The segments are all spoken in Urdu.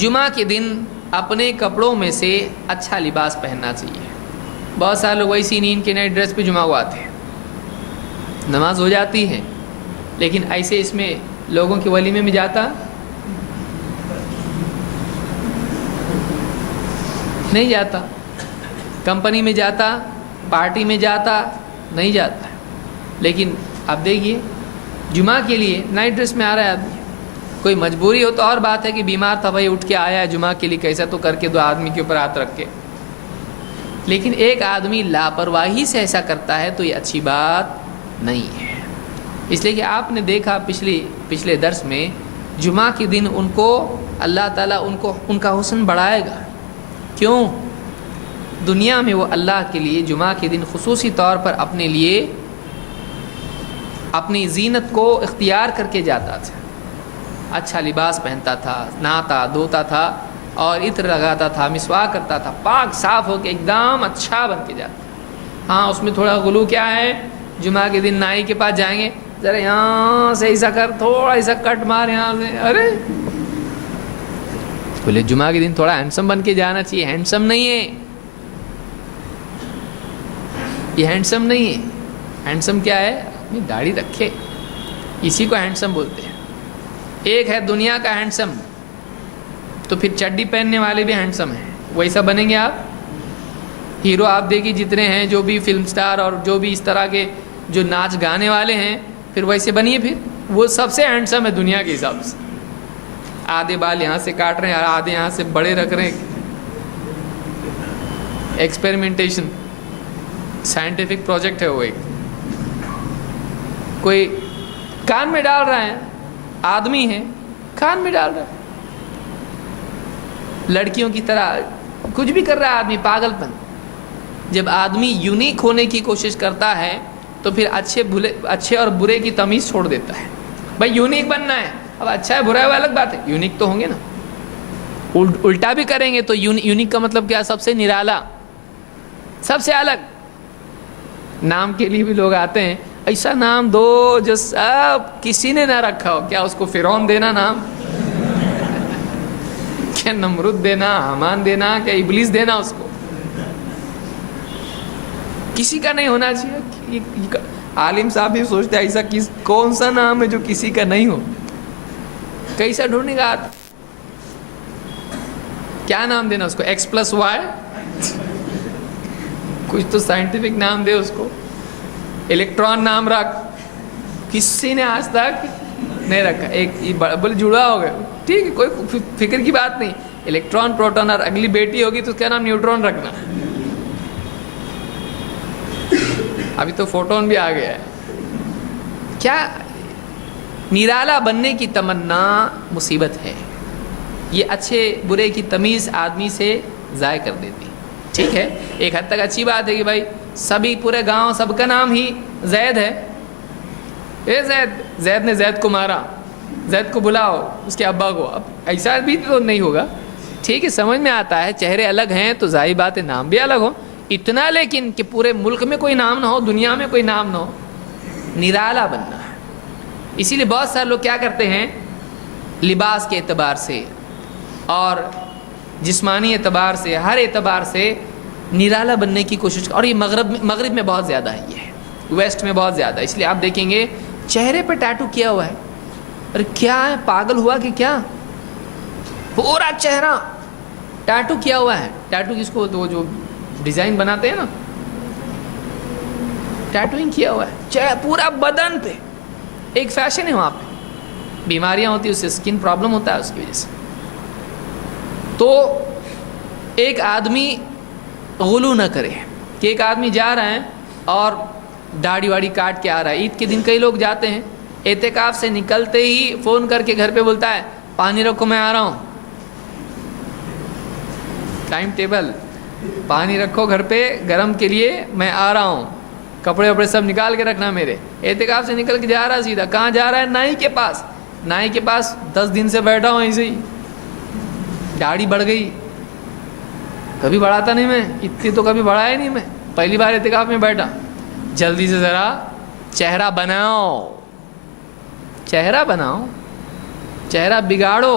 جمعہ کے دن اپنے کپڑوں میں سے اچھا لباس پہننا چاہیے. بہت سارے لوگ ویسی نیند کے نئے ڈریس پہ جمعہ کو آتے ہیں, نماز ہو جاتی ہے, لیکن ایسے اس میں لوگوں کے ولیمے میں جاتا نہیں جاتا, کمپنی میں جاتا, پارٹی میں جاتا نہیں جاتا. لیکن اب دیکھیے جمعہ کے لیے نائٹ ڈریس میں آ رہا ہے آدمی. کوئی مجبوری ہو تو اور بات ہے کہ بیمار تھا بھائی اٹھ کے آیا ہے جمعہ کے لیے, کیسا تو کر کے دو آدمی کے اوپر ہاتھ رکھ کے. لیکن ایک آدمی لاپرواہی سے ایسا کرتا ہے تو یہ اچھی بات نہیں ہے. اس لیے کہ آپ نے دیکھا پچھلے درس میں جمعہ کے دن ان کو اللہ تعالیٰ ان کا حسن بڑھائے گا. کیوں؟ دنیا میں وہ اللہ کے لیے جمعہ کے دن خصوصی طور پر اپنے لیے اپنی زینت کو اختیار کر کے جاتا تھا. اچھا لباس پہنتا تھا, نہاتا دھوتا تھا اور عطر لگاتا تھا, مسواک کرتا تھا, پاک صاف ہو کے ایک دم اچھا بن کے جاتا. ہاں اس میں تھوڑا غلو کیا ہے, جمعہ کے دن نائی کے پاس جائیں گے, ذرا یہاں سے ایسا کر, تھوڑا ایسا کٹ مار یہاں سے, ارے بولے جمعہ کے دن تھوڑا ہینڈسم بن کے جانا چاہیے. ہینڈسم نہیں ہے یہ, ہینڈسم نہیں ہے. ہینڈسم کیا ہے؟ اپنی داڑھی رکھے, اسی کو ہینڈسم بولتے ہیں. ایک ہے دنیا کا ہینڈسم, تو پھر چڈی پہننے والے بھی ہینڈسم ہیں, ویسا بنیں گے آپ؟ ہیرو آپ دیکھیے جتنے ہیں, جو بھی فلم سٹار اور جو بھی اس طرح کے جو ناچ گانے والے ہیں, پھر ویسے بنیے. پھر وہ سب سے ہینڈسم ہے دنیا کے حساب سے. آدھے بال یہاں سے کاٹ رہے ہیں اور آدھے یہاں سے بڑے رکھ رہے ہیں. ایکسپیریمنٹیشن سائنٹیفک پروجیکٹ ہے وہ. ایک کوئی کان میں ڈال رہا ہے, آدمی ہے کان میں ڈال رہا ہے, لڑکیوں کی طرح کچھ بھی کر رہا ہے آدمی, پاگل پن. جب آدمی یونیک ہونے کی کوشش کرتا ہے تو پھر اچھے اور برے کی تمیز چھوڑ دیتا ہے. بھائی یونیک بننا ہے, اب اچھا ہے برا ہے وہ الگ بات ہے, یونیک تو ہوں گے نا. الٹا بھی کریں گے تو یونیک کا مطلب کیا؟ سب سے نرالا, سب سے الگ. نام کے لیے بھی لوگ آتے ہیں, ایسا نام دو جو سب کسی نے نہ رکھا ہو. کیا اس کو فرعون دینا نام؟ کیا نمرود دینا, حامان دینا, کیا ابلیس دینا اس کو؟ کسی کا نہیں ہونا چاہیے. عالم صاحب بھی سوچتے ہیں ایسا کون سا نام ہے جو کسی کا نہیں ہو. کیسا ڈھونڈنے کا آتا, کیا نام دینا اس کو؟ X+Y, کچھ تو سائنٹیفک نام دے اس کو. الیکٹران نام رکھ, کسی نے آج تک نہیں رکھا. ایک بولے جڑا ہو گیا, ٹھیک ہے, کوئی فکر کی بات نہیں. الیکٹران پروٹون, اور اگلی بیٹی ہوگی تو اس کا نام نیوٹرون رکھنا. ابھی تو فوٹون بھی آ گیا ہے. کیا نرالا بننے کی تمنا مصیبت ہے. یہ اچھے برے کی تمیز آدمی سے ضائع کر دیتی. ٹھیک ہے, ایک حد تک اچھی بات ہے کہ بھائی سبھی پورے گاؤں سب کا نام ہی زید ہے. اے زید نے زید کو مارا, زید کو بلاؤ اس کے ابا کو. اب ایسا بھی تو نہیں ہوگا. ٹھیک ہے, سمجھ میں آتا ہے چہرے الگ ہیں تو ظاہر بات ہے نام بھی الگ ہو. اتنا لیکن کہ پورے ملک میں کوئی نام نہ ہو, دنیا میں کوئی نام نہ ہو. نرالا بننا ہے. اسی لیے بہت سارے لوگ کیا کرتے ہیں, لباس کے اعتبار سے اور جسمانی اعتبار سے, ہر اعتبار سے نرالا بننے کی کوشش. اور یہ مغرب میں بہت زیادہ ہے, یہ ویسٹ میں بہت زیادہ. اس لیے آپ دیکھیں گے چہرے پہ ٹیٹو کیا ہوا ہے. ارے کیا ہے, پاگل ہوا کہ کیا؟ پورا چہرہ ٹیٹو کیا ہوا ہے. ٹیٹو کس کو؟ وہ جو ڈیزائن بناتے ہیں نا, ٹیٹوئنگ کیا ہوا ہے پورا بدن پہ. ایک فیشن ہے وہاں پہ. بیماریاں ہوتی ہیں, اس سے اسکن پرابلم ہوتا ہے اس کی وجہ سے. تو ایک آدمی غلو نہ کرے کہ ایک آدمی جا رہا ہے اور داڑھی واڑی کاٹ کے آ رہا ہے. عید کے دن کئی لوگ جاتے ہیں, اعتکاف سے نکلتے ہی فون کر کے گھر پہ بولتا ہے پانی رکھو میں آ رہا ہوں. ٹائم ٹیبل, پانی رکھو گھر پہ گرم کے لیے, میں آ رہا ہوں. کپڑے وپڑے سب نکال کے رکھنا میرے. اعتکاف سے نکل کے جا رہا سیدھا. کہاں جا رہا ہے؟ نائی کے پاس. نائی کے پاس 10 دن سے بیٹھا ہوں ایسے ہی. داڑھی بڑھ گئی, کبھی بڑھاتا نہیں میں, اتنی تو کبھی بڑھایا نہیں میں, پہلی بار اعتکاف میں بیٹھا. جلدی سے ذرا چہرہ بناؤ, چہرہ بناؤ, چہرہ بگاڑو.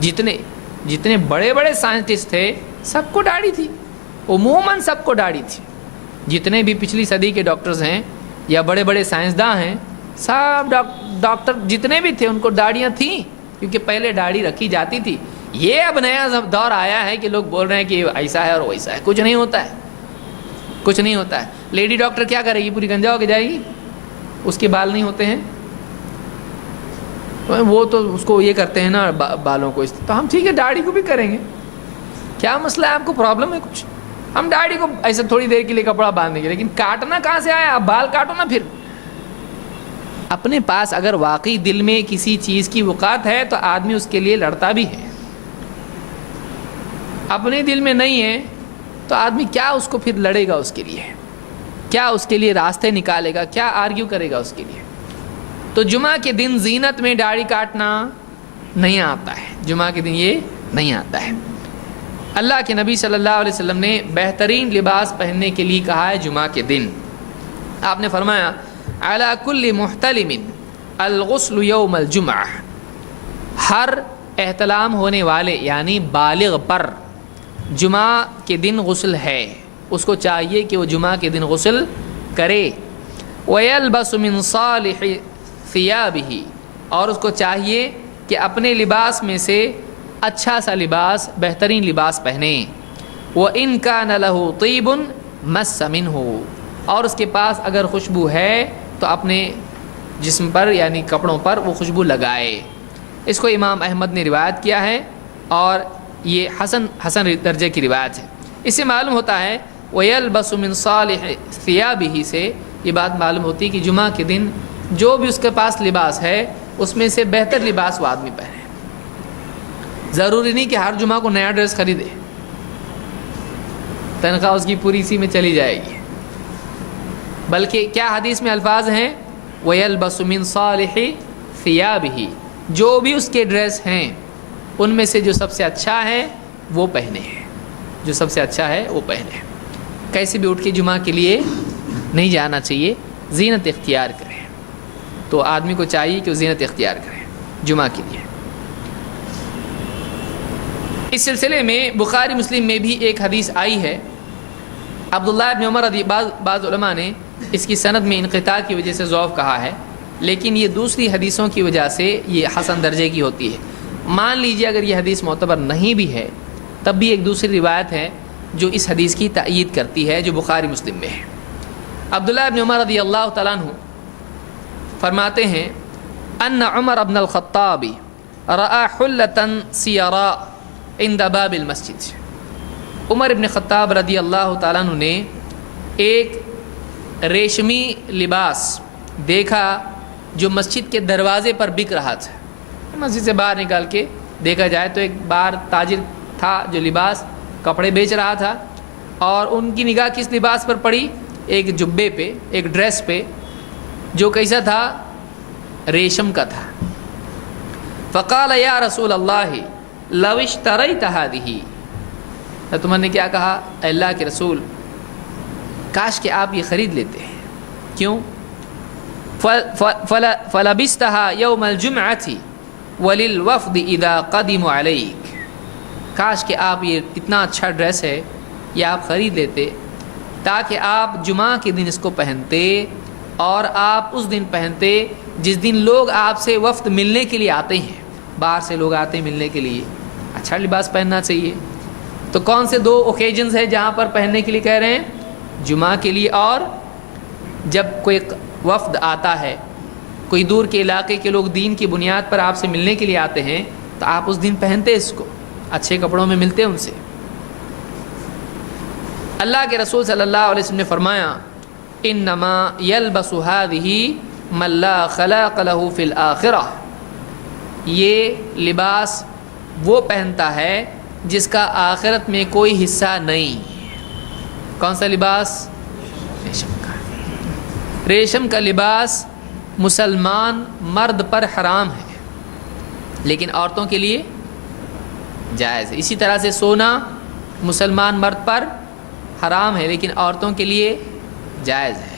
جتنے بڑے بڑے سائنٹسٹ تھے سب کو داڑھی تھی، عموماً سب کو داڑھی تھی. جتنے بھی پچھلی صدی کے ڈاکٹرز ہیں یا بڑے بڑے سائنسداں ہیں، سب ڈاکٹر جتنے بھی تھے ان کو داڑھیاں تھیں، کیونکہ پہلے داڑھی رکھی جاتی تھی. یہ اب نیا دور آیا ہے کہ لوگ بول رہے ہیں کہ ایسا ہے اور ویسا ہے. کچھ نہیں ہوتا ہے، کچھ نہیں ہوتا ہے. لیڈی ڈاکٹر کیا کرے گی؟ پوری گنجا ہو کے جائے گی. اس کے بال نہیں ہوتے ہیں، وہ تو اس کو یہ کرتے ہیں نا بالوں کو. تو ہم ٹھیک ہے داڑھی کو بھی کریں گے. کیا مسئلہ ہے؟ آپ کو پرابلم ہے کچھ؟ ہم داڑھی کو ایسے تھوڑی دیر کے لیے کپڑا باندھیں گے، لیکن کاٹنا کہاں سے آیا؟ آپ بال کاٹو نا. پھر اپنے پاس اگر واقعی دل میں کسی چیز کی وقعت ہے تو آدمی اس کے لیے لڑتا بھی ہے. اپنے دل میں نہیں ہے تو آدمی کیا اس کو پھر لڑے گا؟ اس کے لیے کیا اس کے لیے راستے نکالے گا؟ کیا آرگیو کرے گا اس کے لیے؟ تو جمعہ کے دن زینت میں داڑھی کاٹنا نہیں آتا ہے. جمعہ کے دن یہ نہیں آتا ہے. اللہ کے نبی صلی اللہ علیہ وسلم نے بہترین لباس پہننے کے لیے کہا ہے جمعہ کے دن. آپ نے فرمایا علی کل محتلم الغسل یوم الجمعہ، ہر احتلام ہونے والے یعنی بالغ پر جمعہ کے دن غسل ہے. اس کو چاہیے کہ وہ جمعہ کے دن غسل کرے. وَيَلْبَسُ مِنْ صَالِحِ ثِيَابِهِ، اور اس کو چاہیے کہ اپنے لباس میں سے اچھا سا لباس، بہترین لباس پہنے. وَإِنْ كَانَ لَهُ طِيبٌ مَسَّ مِنْهُ، اور اس کے پاس اگر خوشبو ہے تو اپنے جسم پر یعنی کپڑوں پر وہ خوشبو لگائے. اس کو امام احمد نے روایت کیا ہے اور یہ حسن درجے کی روایت ہے. اس سے معلوم ہوتا ہے وَيَلْبَسُ مِنْ صَالِحِ ثِيَابِهِ سے یہ بات معلوم ہوتی ہے کہ جمعہ کے دن جو بھی اس کے پاس لباس ہے اس میں سے بہتر لباس وہ آدمی پہنے. ضروری نہیں کہ ہر جمعہ کو نیا ڈریس خریدے، تنخواہ اس کی پوری اسی میں چلی جائے گی. بلکہ کیا حدیث میں الفاظ ہیں وَيَلْبَسُ مِنْ صَالِحِ ثِيَابِهِ، جو بھی اس کے ڈریس ہیں ان میں سے جو سب سے اچھا ہے وہ پہنے ہیں، جو سب سے اچھا ہے وہ پہنے. کیسے بھی اٹھ کے جمعہ کے لیے نہیں جانا چاہیے، زینت اختیار کریں. تو آدمی کو چاہیے کہ وہ زینت اختیار کریں جمعہ کے لیے. اس سلسلے میں بخاری مسلم میں بھی ایک حدیث آئی ہے. عبداللہ ابن عمر رضی بعض علماء نے اس کی سند میں انقطاع کی وجہ سے ضعف کہا ہے، لیکن یہ دوسری حدیثوں کی وجہ سے یہ حسن درجے کی ہوتی ہے. مان لیجئے اگر یہ حدیث معتبر نہیں بھی ہے تب بھی ایک دوسری روایت ہے جو اس حدیث کی تائید کرتی ہے جو بخاری مسلم میں ہے. عبداللہ ابن عمر رضی اللہ تعالیٰ عنہ فرماتے ہیں ان عمر ابن الخطاب رأى حلة سیراء عند باب المسجد. عمر ابن خطاب رضی اللہ تعالیٰ عنہ نے ایک ریشمی لباس دیکھا جو مسجد کے دروازے پر بک رہا تھا. مسجد سے باہر نکال کے دیکھا جائے تو ایک بار تاجر تھا جو لباس کپڑے بیچ رہا تھا، اور ان کی نگاہ کس لباس پر پڑی؟ ایک جبے پہ، ایک ڈریس پہ جو کیسا تھا؟ ریشم کا تھا. فقال یا رسول اللہ لو اشتریت هذه، تو میں نے کیا کہا؟ اے اللہ کے رسول کاش کہ آپ یہ خرید لیتے ہیں. کیوں؟ فلبستها یوم الجمعۃ وللوفد اذا قدموا علیک، کاش کہ آپ یہ اتنا اچھا ڈریس ہے یہ آپ خرید لیتے تاکہ آپ جمعہ کے دن اس کو پہنتے، اور آپ اس دن پہنتے جس دن لوگ آپ سے وفد ملنے کے لیے آتے ہیں. باہر سے لوگ آتے ہیں ملنے کے لیے، اچھا لباس پہننا چاہیے. تو کون سے دو اوکیجنز ہیں جہاں پر پہننے کے لیے کہہ رہے ہیں؟ جمعہ کے لیے، اور جب کوئی وفد آتا ہے، کوئی دور کے علاقے کے لوگ دین کی بنیاد پر آپ سے ملنے کے لیے آتے ہیں تو آپ اس دن پہنتے اس کو، اچھے کپڑوں میں ملتے ان سے. اللہ کے رسول صلی اللہ علیہ وسلم نے فرمایا انما یلبس هذه من لا خلاق له فی الآخرہ، یہ لباس وہ پہنتا ہے جس کا آخرت میں کوئی حصہ نہیں. کون سا لباس؟ ریشم کا. ریشم کا لباس مسلمان مرد پر حرام ہے لیکن عورتوں کے لیے جائز ہے. اسی طرح سے سونا مسلمان مرد پر حرام ہے لیکن عورتوں کے لیے جائز ہے.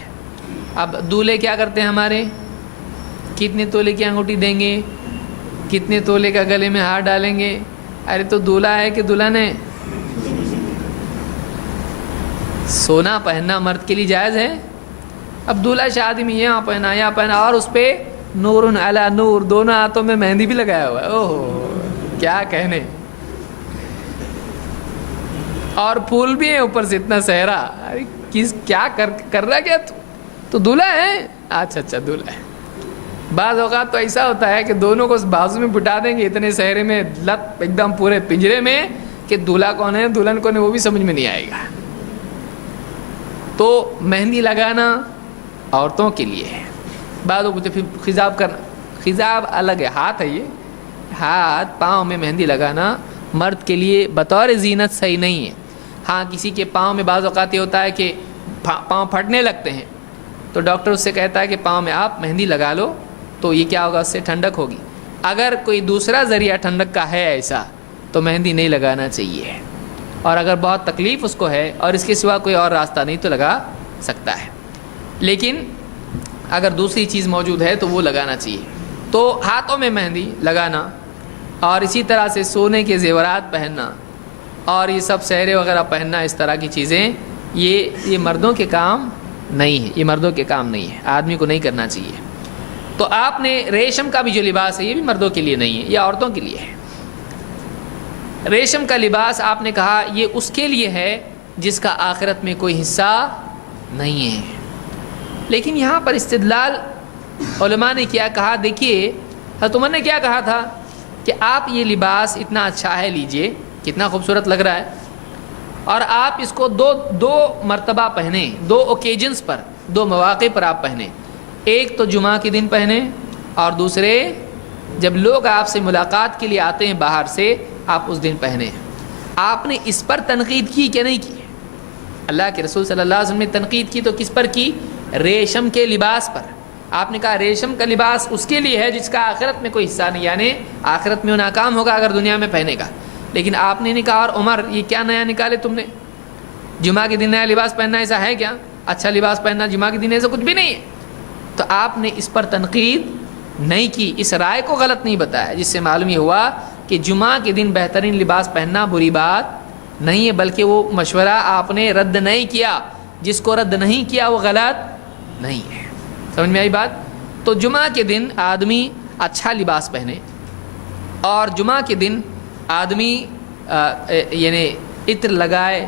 اب دولہے کیا کرتے ہیں ہمارے؟ کتنے تولے کی انگوٹھی دیں گے؟ کتنے تولے کا گلے میں ہار ڈالیں گے؟ ارے تو دولہا ہے کہ دلہن ہے؟ سونا پہننا مرد کے لیے جائز ہے؟ اب دولہا شادی میں یہاں پہنا اور اس پہ نور علی نور، دونوں ہاتھوں میں مہندی بھی لگایا ہوا ہے، اوہ کیا کہنے، اور پھول بھی ہیں اوپر سے اتنا صحرا، ارے کیا کر رہا کیا تو دولہا ہے؟ اچھا دولہا ہے۔ بعض اوقات تو ایسا ہوتا ہے کہ دونوں کو بازو میں بٹھا دیں گے اتنے صحرے میں، لت ایک دم پورے پنجرے میں، کہ دولہا کون ہے دلہن کون ہے وہ بھی سمجھ میں نہیں آئے گا۔ تو مہندی لگانا عورتوں کے لیے ہے، بعد وہ پھر خضاب کرنا، خضاب الگ ہے، ہاتھ ہے، یہ ہاتھ پاؤں میں مہندی لگانا مرد کے لیے بطور زینت صحیح نہیں ہے۔ ہاں کسی کے پاؤں میں بعض اوقات یہ ہوتا ہے کہ پاؤں پھٹنے لگتے ہیں، تو ڈاکٹر اس سے کہتا ہے کہ پاؤں میں آپ مہندی لگا لو، تو یہ کیا ہوگا، اس سے ٹھنڈک ہوگی۔ اگر کوئی دوسرا ذریعہ ٹھنڈک کا ہے ایسا تو مہندی نہیں لگانا چاہیے، اور اگر بہت تکلیف اس کو ہے اور اس کے سوا کوئی اور راستہ نہیں تو لگا سکتا ہے، لیکن اگر دوسری چیز موجود ہے تو وہ لگانا چاہیے۔ تو ہاتھوں میں مہندی لگانا اور اسی طرح سے سونے کے زیورات پہننا اور یہ سب سہرے وغیرہ پہننا، اس طرح کی چیزیں یہ مردوں کے کام نہیں ہے، یہ مردوں کے کام نہیں ہے، آدمی کو نہیں کرنا چاہیے۔ تو آپ نے ریشم کا بھی جو لباس ہے یہ بھی مردوں کے لیے نہیں ہے، یہ عورتوں کے لیے ہے۔ ریشم کا لباس آپ نے کہا یہ اس کے لیے ہے جس کا آخرت میں کوئی حصہ نہیں ہے، لیکن یہاں پر استدلال علماء نے کیا کہا، دیکھیے حضرت عمر نے کیا کہا تھا کہ آپ یہ لباس اتنا اچھا ہے، لیجئے کتنا خوبصورت لگ رہا ہے، اور آپ اس کو دو مرتبہ پہنیں، 2 اوکیجنز پر، 2 مواقع پر آپ پہنیں، ایک تو جمعہ کے دن پہنیں اور دوسرے جب لوگ آپ سے ملاقات کے لیے آتے ہیں باہر سے، آپ اس دن پہنیں۔ آپ نے اس پر تنقید کی کہ نہیں کی؟ اللہ کے رسول صلی اللہ علیہ وسلم نے تنقید کی تو کس پر کی؟ ریشم کے لباس پر۔ آپ نے کہا ریشم کا لباس اس کے لیے ہے جس کا آخرت میں کوئی حصہ نہیں، یعنی آخرت میں وہ ناکام ہوگا اگر دنیا میں پہنے گا۔ لیکن آپ نے نہیں کہا اور عمر یہ کیا نیا نکالے تم نے، جمعہ کے دن نیا لباس پہننا ایسا ہے کیا؟ اچھا لباس پہننا جمعہ کے دن ایسا کچھ بھی نہیں ہے۔ تو آپ نے اس پر تنقید نہیں کی، اس رائے کو غلط نہیں بتایا، جس سے معلوم یہ ہوا کہ جمعہ کے دن بہترین لباس پہننا بری بات نہیں ہے، بلکہ وہ مشورہ آپ نے رد نہیں کیا، جس کو رد نہیں کیا وہ غلط نہیں ہے۔ سمجھ میں آئی بات؟ تو جمعہ کے دن آدمی اچھا لباس پہنے، اور جمعہ کے دن آدمی یعنی عطر لگائے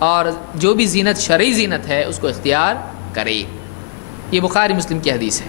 اور جو بھی زینت شرعی زینت ہے اس کو اختیار کرے۔ یہ بخاری مسلم کی حدیث ہے۔